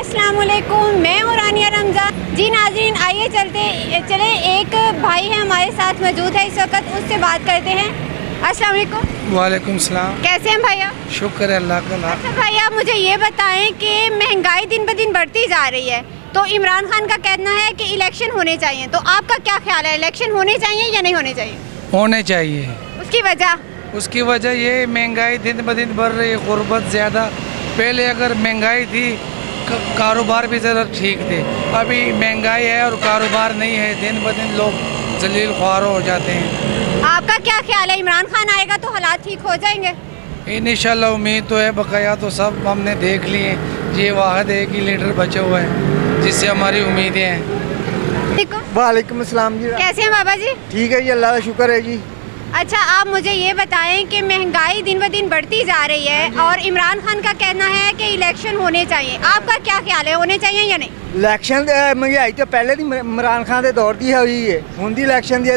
अस्सलाम वालेकुम, मैं हूँ रानिया रमज़ान। जी नाज़रीन, आइए चले एक भाई है हमारे साथ मौजूद है इस वक्त, उससे बात करते हैं। अस्सलाम वालेकुम। वालेकुम सलाम। कैसे हैं भैया? शुक्र है अल्लाह का। अच्छा भैया, मुझे ये बताएं कि महंगाई दिन ब दिन बढ़ती जा रही है, तो इमरान खान का कहना है कि इलेक्शन होने चाहिए, तो आपका क्या ख्याल है, इलेक्शन होने चाहिए या नहीं होने चाहिए? होने चाहिए। उसकी वजह? उसकी वजह ये महंगाई दिन ब दिन बढ़ रही है, गुर्बत ज़्यादा। पहले अगर महंगाई थी कारोबार भी ज़रा ठीक थे, अभी महंगाई है और कारोबार नहीं है, दिन ब दिन लोग जलील ख्वार हो जाते हैं। आपका क्या ख्याल है, इमरान खान आएगा तो हालात ठीक हो जाएंगे? इंशाल्लाह उम्मीद तो है, बकाया तो सब हमने देख लिए, ये वाहिद एक ही लीडर बचा हुआ है जिससे हमारी उम्मीदें हैं। वालेकुम अस्सलाम जी। कैसे हैं बाबा जी? ठीक है जी, अल्लाह का शुक्र है जी। अच्छा, आप मुझे ये बताएं कि महंगाई दिन ब दिन बढ़ती जा रही है और इमरान खान का कहना है कि इलेक्शन होने चाहिए, आपका क्या ख्याल है, होने चाहिए या नहीं? इलेक्शन महंगाई तो पहले ਦੀ ਇਮਰਾਨ ਖਾਨ ਦੇ ਦੌਰ ਦੀ ਹੋਈ ਹੈ, ਹੁਣ ਦੀ ਇਲੈਕਸ਼ਨ ਦੀ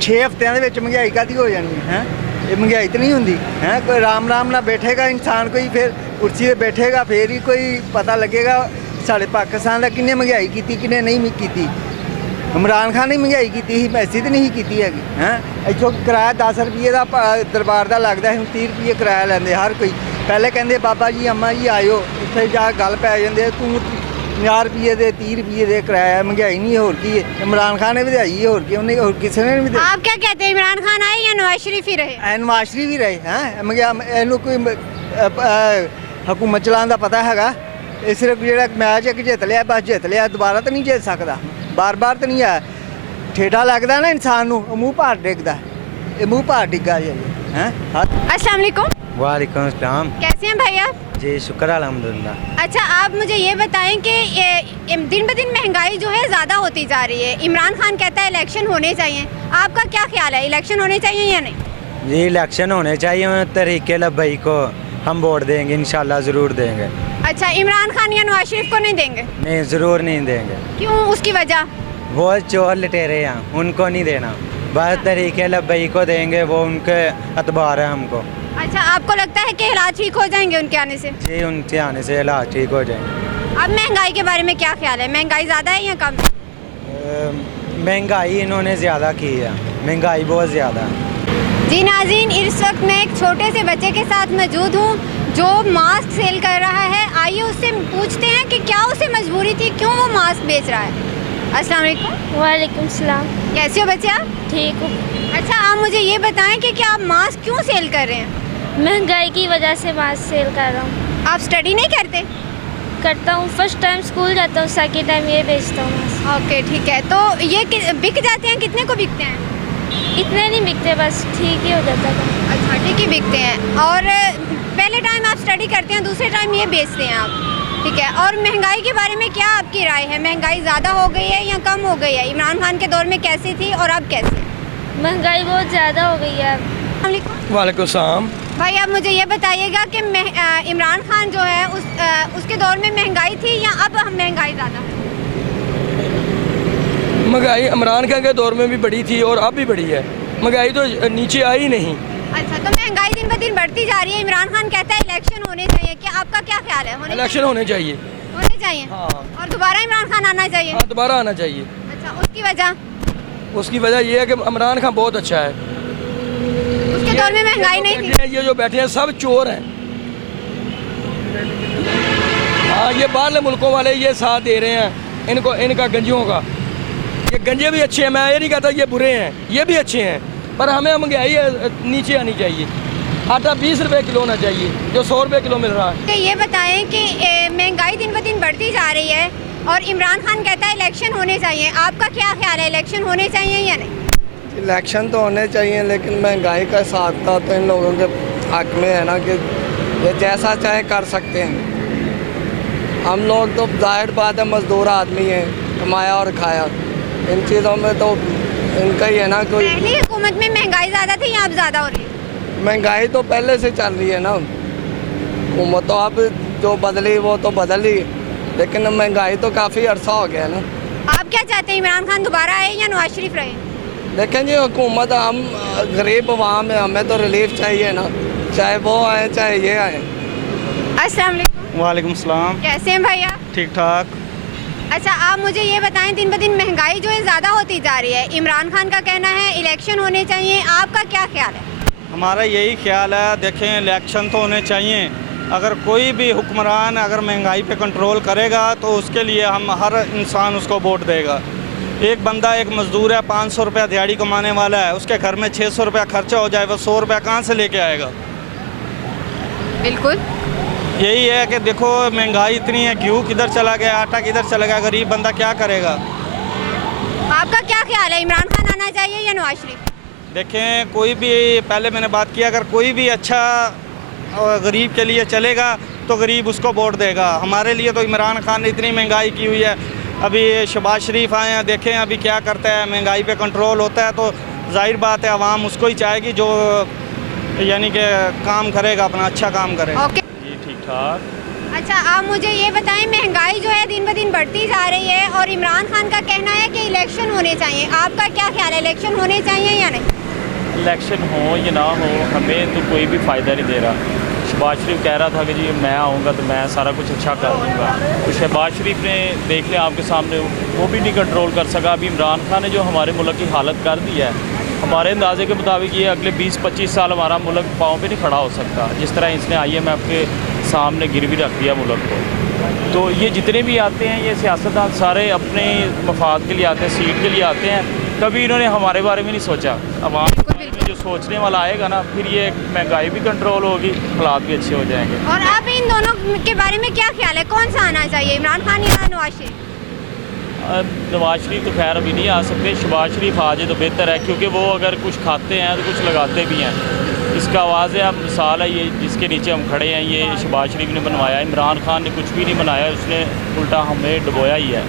6 ਹਫ਼ਤਿਆਂ ਦੇ ਵਿੱਚ ਮਹਿੰਗਾਈ ਕਾਦੀ ਹੋ ਜਾਣੀ ਹੈ? ਇਹ ਮਹਿੰਗਾਈ ਤਾਂ ਨਹੀਂ ਹੁੰਦੀ ਹੈ। ਕੋਈ ਆਰਾਮ ਨਾਲ ਬੈਠੇਗਾ ਇਨਸਾਨ, ਕੋਈ ਫਿਰ ਕੁਰਸੀ ਤੇ ਬੈਠੇਗਾ, ਫਿਰ ਹੀ ਕੋਈ ਪਤਾ ਲੱਗੇਗਾ ਸਾਡੇ ਪਾਕਿਸਤਾਨ ਦਾ ਕਿੰਨੇ ਮਹਿੰਗਾਈ ਕੀਤੀ ਕਿੰਨੇ ਨਹੀਂ ਕੀਤੀ। ਇਮਰਾਨ ਖਾਨ ਨੇ ਮਹਿੰਗਾਈ ਕੀਤੀ ਸੀ, ਐਸੀ ਤਾਂ ਨਹੀਂ ਕੀਤੀ ਹੈਗੀ ਹੈ। ਇੱਥੋਂ ਕਿਰਾਇਆ 10 ਰੁਪਏ ਦਾ ਦਰਬਾਰ ਦਾ ਲੱਗਦਾ ਹੈ, ਹੁਣ 30 ਰੁਪਏ ਕਿਰਾਇਆ ਲੈਂਦੇ ਹਰ ਕੋਈ। ਪਹਿਲੇ ਕਹਿੰਦੇ ਬਾਬਾ ਜੀ ਅੰਮਾ ਜੀ ਆਇਓ, ਇੱਥੇ ਜਾ ਗੱਲ ਪੈ ਜਾਂਦੇ, ਤੂੰ 50 ਰੁਪਏ ਦੇ 30 ਰੁਪਏ ਦੇ ਕਿਰਾਇਆ, ਮਹਿੰਗਾਈ ਨਹੀਂ ਹੋਰ ਕੀ ਹੈ। ਇਮਰਾਨ ਖਾਨ ਨੇ ਵਧਾਈ ਹੈ, ਹੋਰ ਕੀ ਉਹਨੇ, ਹੋਰ ਕਿਸੇ ने भी। आप क्या कहते हैं, इमरान खान आए या नवाज शरीफ ही रहे? नवाज शरीफ भी रहे हैं, ਇਹਨੂੰ ਕੋਈ ਹਕੂਮਤ ਚਲਾਉਣ ਦਾ ਪਤਾ ਹੈਗਾ? ਇਹ ਸਿਰਫ ਜਿਹੜਾ ਮੈਚ ਇੱਕ ਜਿੱਤ ਲਿਆ, ਬਸ ਜਿੱਤ ਲਿਆ, ਦੁਬਾਰਾ ਤਾਂ ਨਹੀਂ ਜਿੱਤ ਸਕਦਾ, ਬਾਰ-ਬਾਰ ਤਾਂ ਨਹੀਂ ਆ। ਠੇਡਾ ਲੱਗਦਾ ਨਾ ਇਨਸਾਨ ਨੂੰ, ਮੂੰਹ ਭਾਰ ਡਿੱਗਦਾ, ਇਹ ਮੂੰਹ ਭਾਰ ਡਿੱਗਾ ਜੀ ਹੈ। अस्सलाम वालेकुम। वालेकुम सलाम। कैसे हैं भैया? जी शुक्र अल्हम्दुलिल्लाह। अच्छा, आप मुझे ये बताएं कि दिन ब दिन महंगाई जो है ज़्यादा होती जा रही है, इमरान खान कहता है इलेक्शन होने चाहिए, आपका क्या ख्याल है, इलेक्शन होने चाहिए या नहीं? जी इलेक्शन होने चाहिए, तरीके लब्बई को हम वोट देंगे, इंशाल्लाह ज़रूर देंगे। अच्छा, इमरान खान या नवाज शरीफ को नहीं देंगे? नहीं, ज़रूर नहीं देंगे। क्यों, उसकी वजह? वो चोर लटेरे हैं, उनको नहीं देना, बस तरीके लब्बई को देंगे, वो उनके अतबार है हमको। अच्छा, आपको लगता है कि हालात ठीक हो जाएंगे उनके आने से? जी उनके आने से हालात ठीक हो जाएंगे। अब महंगाई के बारे में क्या ख्याल है, महंगाई ज़्यादा है या कम है? महंगाई इन्होंने ज़्यादा की है, महंगाई बहुत ज़्यादा है। जी नाज़रीन, इस वक्त मैं एक छोटे से बच्चे के साथ मौजूद हूँ जो मास्क सेल कर रहा है। आइए उससे पूछते हैं कि क्या उसे मजबूरी थी, क्यों वो मास्क बेच रहा है। अस्सलाम वालेकुम। वालेकुम सलाम। कैसे हो बच्चे आप? ठीक हूँ। अच्छा, आप मुझे ये बताएं कि क्या आप मास्क क्यों सेल कर रहे हैं? महंगाई की वजह से मास्क सेल कर रहा हूँ। आप स्टडी नहीं करते? करता हूँ, फर्स्ट टाइम स्कूल जाता हूँ, सेकेंड टाइम ये बेचता हूँ मास्क। ओके ठीक है, तो ये बिक जाते हैं, कितने को बिकते हैं? इतने नहीं बिकते, बस ठीक ही हो जाता था। अच्छा, ठीक ही बिकते हैं। और पहले टाइम आप स्टडी करते हैं, दूसरे टाइम ये बेचते हैं आप, ठीक है। और महंगाई के बारे में क्या आपकी राय है, महंगाई ज़्यादा हो गई है या कम हो गई है? इमरान खान के दौर में कैसी थी और अब कैसी है? महंगाई बहुत ज़्यादा हो गई है। वालेकुम सलाम। भाई, आप मुझे ये बताइएगा कि इमरान खान जो है उसके दौर में महंगाई थी या अब महंगाई ज़्यादा है? महंगाई इमरान खान के दौर में भी बढ़ी थी और अब भी बढ़ी है, महंगाई तो नीचे आई नहीं। अच्छा, तो महंगाई दिन ब दिन बढ़ती जा रही है, इमरान खान कहता है इलेक्शन होने चाहिए, क्या आपका क्या ख्याल है? इलेक्शन होने चाहिए। होने चाहिए? हाँ। और दोबारा इमरान खान आना चाहिए? हाँ, दोबारा आना चाहिए। अच्छा, उसकी वजह? उसकी वजह यह है कि इमरान खान बहुत अच्छा है, उसके दौर में महंगाई नहीं थी। ये जो बैठे हैं सब चोर हैं। हाँ, ये बाहरले मुल्कों वाले ये साथ दे रहे हैं इनको, इनका गंजियों का। ये गंजे भी अच्छे हैं, मैं ये नहीं कहता ये बुरे हैं, ये भी अच्छे हैं, पर हमें महंगाई नीचे आनी चाहिए। आटा 20 रुपए किलो होना चाहिए जो 100 रुपए किलो मिल रहा है। ये बताएं कि महंगाई दिन ब दिन बढ़ती जा रही है और इमरान खान कहता है इलेक्शन होने चाहिए, आपका क्या ख्याल है, इलेक्शन होने चाहिए या नहीं? इलेक्शन तो होने चाहिए, लेकिन महंगाई का साथ था तो इन लोगों के हक में है ना कि ये जैसा चाहे कर सकते हैं। हम लोग तो जाहिर बात है मजदूर आदमी हैं, कमाया और खाया, इन चीज़ों में तो इनका ही है ना। कोई पहली हुकूमत में महंगाई ज़्यादा थी या अब ज़्यादा हो रही है? महंगाई तो पहले से चल रही है ना, हुकूमत तो अब जो बदली वो तो बदली, लेकिन महंगाई तो काफ़ी अरसा हो गया ना। आप क्या चाहते हैं, इमरान खान दोबारा आए या नवाज शरीफ रहे? देखें जी, हुकूमत, हम गरीब अवाम है, हमें तो रिलीफ चाहिए ना, चाहे वो आए चाहे ये आए। अस्सलाम वालेकुम। वालेकुम सलाम। कैसे हैं भैया? ठीक ठाक। अच्छा, आप मुझे ये बताएं, दिन ब दिन महंगाई जो है ज़्यादा होती जा रही है। इमरान खान का कहना है इलेक्शन होने चाहिए, आपका क्या ख्याल है? हमारा यही ख्याल है, देखें इलेक्शन तो होने चाहिए। अगर कोई भी हुक्मरान अगर महंगाई पे कंट्रोल करेगा तो उसके लिए हम हर इंसान उसको वोट देगा। एक बंदा एक मज़दूर है, 500 रुपया दिहाड़ी कमाने वाला है, उसके घर में 600 रुपया खर्चा हो जाए, वो 100 रुपया कहाँ से लेके आएगा? बिल्कुल। यही है कि देखो महंगाई इतनी है, घी किधर चला गया, आटा किधर चला गया, गरीब बंदा क्या करेगा? आपका क्या ख्याल है, इमरान खान आना चाहिए या नवाज शरीफ? देखें कोई भी, पहले मैंने बात की, अगर कोई भी अच्छा गरीब के लिए चलेगा तो गरीब उसको वोट देगा। हमारे लिए तो इमरान खान ने इतनी महंगाई की हुई है। अभी शहबाज शरीफ आए हैं, देखें अभी क्या करता है, महंगाई पे कंट्रोल होता है तो जाहिर बात है आवाम उसको ही चाहेगी जो यानी कि काम करेगा, अपना अच्छा काम करेगा। ओके जी ठीक ठाक। अच्छा, आप मुझे ये बताएं, महंगाई जो है दिन ब दिन बढ़ती जा रही है और इमरान खान का कहना है कि इलेक्शन होने चाहिए, आपका क्या ख्याल है, इलेक्शन होने चाहिए या नहीं? इलेक्शन हो या ना हो, हमें तो कोई भी फ़ायदा नहीं दे रहा। शहबाज शरीफ कह रहा था कि जी मैं आऊँगा तो मैं सारा कुछ अच्छा कर दूँगा, तो शहबाज शरीफ ने देख लिया आपके सामने, वो भी नहीं कंट्रोल कर सका। अभी इमरान खान ने जो हमारे मुल्क की हालत कर दी है, हमारे अंदाजे के मुताबिक ये अगले 20-25 साल हमारा मुल्क पाँव पे नहीं खड़ा हो सकता। जिस तरह इसने IMF के सामने गिरवी रख दिया मुल्क को, तो ये जितने भी आते हैं ये सियासतदान सारे अपने मफाद के लिए आते हैं, सीट के लिए आते हैं, कभी इन्होंने हमारे बारे में नहीं सोचा। अब जो सोचने वाला आएगा ना, फिर ये महंगाई भी कंट्रोल होगी, हालात भी अच्छे हो जाएंगे। और आप इन दोनों के बारे में क्या ख्याल है, कौन सा आना चाहिए, इमरान खान या नवाज शरीफ? नवाज शरीफ तो खैर अभी नहीं आ सकते, शहबाज शरीफ आ जाए तो बेहतर है, क्योंकि वो अगर कुछ खाते हैं तो कुछ लगाते भी हैं। इसका आवाज़ है, अब मिसाल है ये जिसके नीचे हम खड़े हैं, ये शहबाज शरीफ ने बनवाया, इमरान खान ने कुछ भी नहीं बनाया, उसने उल्टा हमें डुबोया ही है।